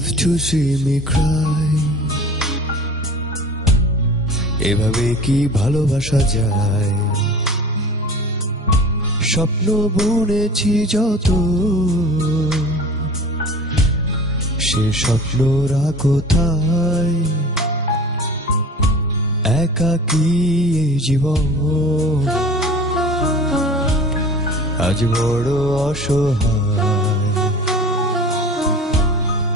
love to see me cry. এভাবে কি ভালোবাসা যায়? স্বপ্ন বুনেছি যত, সে স্বপ্নরা কোথায়? একাকী এই জীবন আজ বড় অসহায়।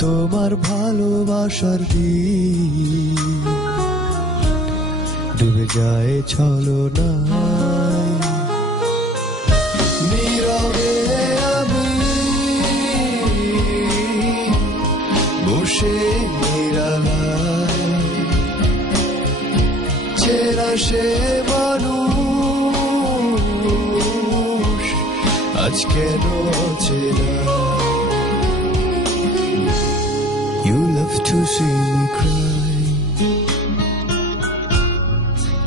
তোমার ভালোবাসার দিন ডুবে যায় ছলনায়। নীরবে আমি বসে নিরালায়, চেনা সে মানুষ আজ কেন চেনা? You love to see me cry.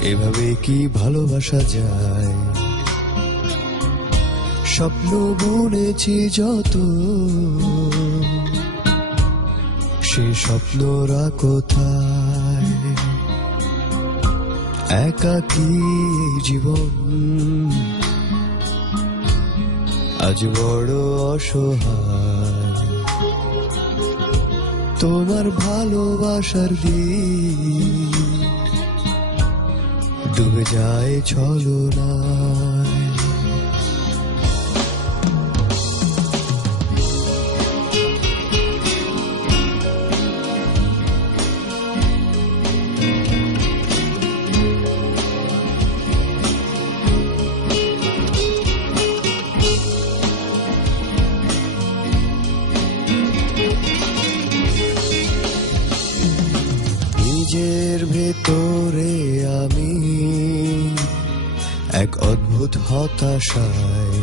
এভাবে কি ভালোবাসা যায়? স্বপ্ন বুনেছি যত, সে স্বপ্নরা কোথায়? একাকী জীবন আজ বড় অসহায়। তোমার ভালোবাসার দিন ডুবে যায় ছলনায়। নিজের ভেতরে আমি এক অদ্ভুত হতাশায়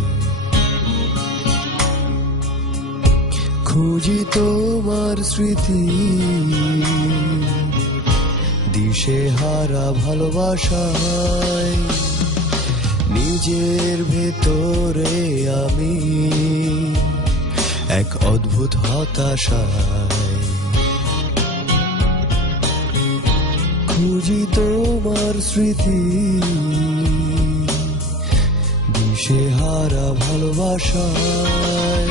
খুঁজি তোমার স্মৃতি, দিশে হারা ভালোবাসায়। নিজের ভেতরে আমি এক অদ্ভুত হতাশায় খুঁজি তোমার স্মৃতি, দিশে হারা ভালোবাসায়।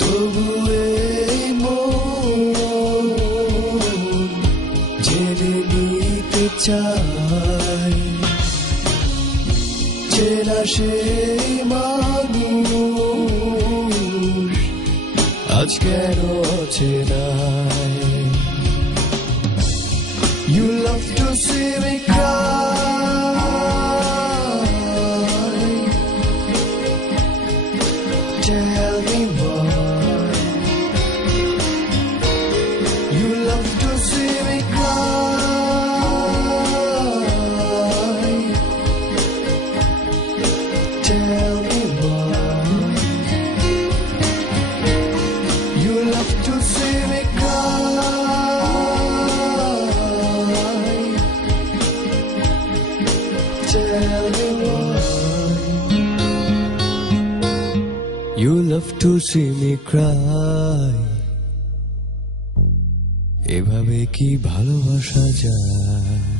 তবু এই মন জেনে নিতে চাই, চেনা সেই মানুষ আজ কেন চেনাই? You love to see me cry. Tell me why. You love to see me cry. Tell me why. You love to see me tell me why. You love to see me cry. এভাবে কি ভালোবাসা যায়?